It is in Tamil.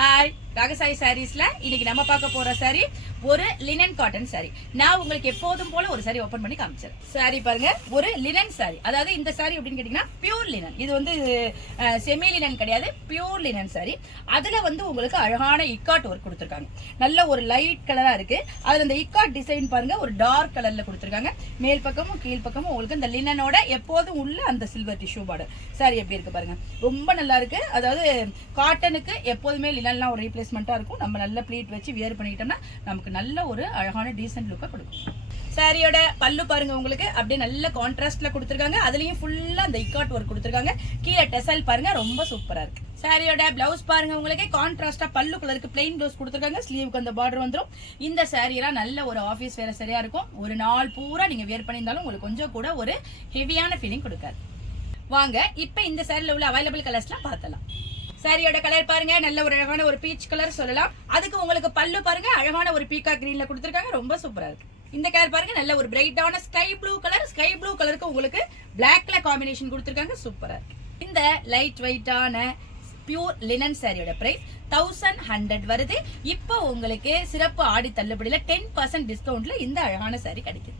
ஹாய் ராகசாயி சாரீஸ்ல இன்னைக்கு நம்ம பார்க்க போற சாரி ஒரு லினன் காட்டன் சாரி. நான் உங்களுக்கு எப்போதும் போல ஒரு சாரி ஓபன் பண்ணி காமிச்சேன். சாரி பாருங்க, ஒரு லினன் சாரி. அதாவது இந்த சாரி அப்படின்னு கேட்டீங்கன்னா பியூர் லினன். இது வந்து செமி லினன் கிடையாது, பியூர் லினன் சாரி. அதுல வந்து உங்களுக்கு அழகான இக்காட் ஒர்க் கொடுத்துருக்காங்க. நல்ல ஒரு லைட் கலரா இருக்கு. அதுல இந்த இக்காட் டிசைன் பாருங்க, ஒரு டார்க் கலர்ல கொடுத்துருக்காங்க. மேல் பக்கமும் கீழ் பக்கமும் உங்களுக்கு இந்த லினனோட எப்போதும் உள்ள அந்த சில்வர் டிஷ்யூ பார்டர். சாரி எப்படி இருக்கு பாருங்க, ரொம்ப நல்லா இருக்கு. அதாவது காட்டனுக்கு எப்போதுமே லினன்லாம் ஒரு ரீப்ளேஸ்மெண்டா இருக்கும். நம்ம நல்ல ப்ளீட் வச்சு வியர் பண்ணிக்கிட்டோம்னா நமக்கு நல்ல ஒரு அழகான டீசென்ட் லுக்கை கொடுக்கும். சாரியோட பல்லு பாருங்க, உங்களுக்கு அப்படியே நல்ல கான்ட்ராஸ்ட்ல கொடுத்துருக்காங்க. அதுலயும் ஃபுல்லா அந்த இக்காட் ஒர்க் கொடுத்துருக்காங்க. கீழே டெசல் பாருங்க, ரொம்ப சூப்பரா இருக்கு. சாரியோட பிளவுஸ் பாருங்க, உங்களுக்கு கான்ட்ராஸ்டா பல்லு கலருக்கு பிளைன் பிளவுஸ் கொடுத்துருக்காங்க. ஸ்லீவுக்கு அந்த பார்டர் வந்துடும். இந்த சாரியெல்லாம் நல்ல ஒரு ஆஃபீஸ் வேற சரியா இருக்கும். ஒரு நாள் பூரா நீங்க வியர் பண்ணியிருந்தாலும் உங்களுக்கு கொஞ்சம் கூட ஒரு ஹெவியான ஃபீலிங் கொடுக்காது. வாங்க இப்ப இந்த சாரில உள்ள அவைலபிள் கலர்ஸ்லாம் பார்த்தலாம். சாரியோட கலர் பாருங்க, நல்ல ஒரு அழகான ஒரு பீச் கலர் சொல்லலாம். அதுக்கு உங்களுக்கு பல்லு பாருங்க, அழகான ஒரு பீகா கிரீன்ல கொடுத்துருக்காங்க. ரொம்ப சூப்பரா இருக்கு. இந்த கலர் பாருங்க, நல்ல ஒரு பிரைட்டான sky blue colour. Sky blue கலருக்கு உங்களுக்கு பிளாக்ல காம்பினேஷன் கொடுத்துருக்காங்க. சூப்பரா இருக்கு. இந்த லைட் வெயிட்டான பியூர் லினன் சாரியோட பிரைஸ் 1100 வருது. இப்போ உங்களுக்கு சிறப்பு ஆடி தள்ளுபடியில 10% டிஸ்கவுண்ட்ல இந்த அழகான சாரி கிடைக்குது.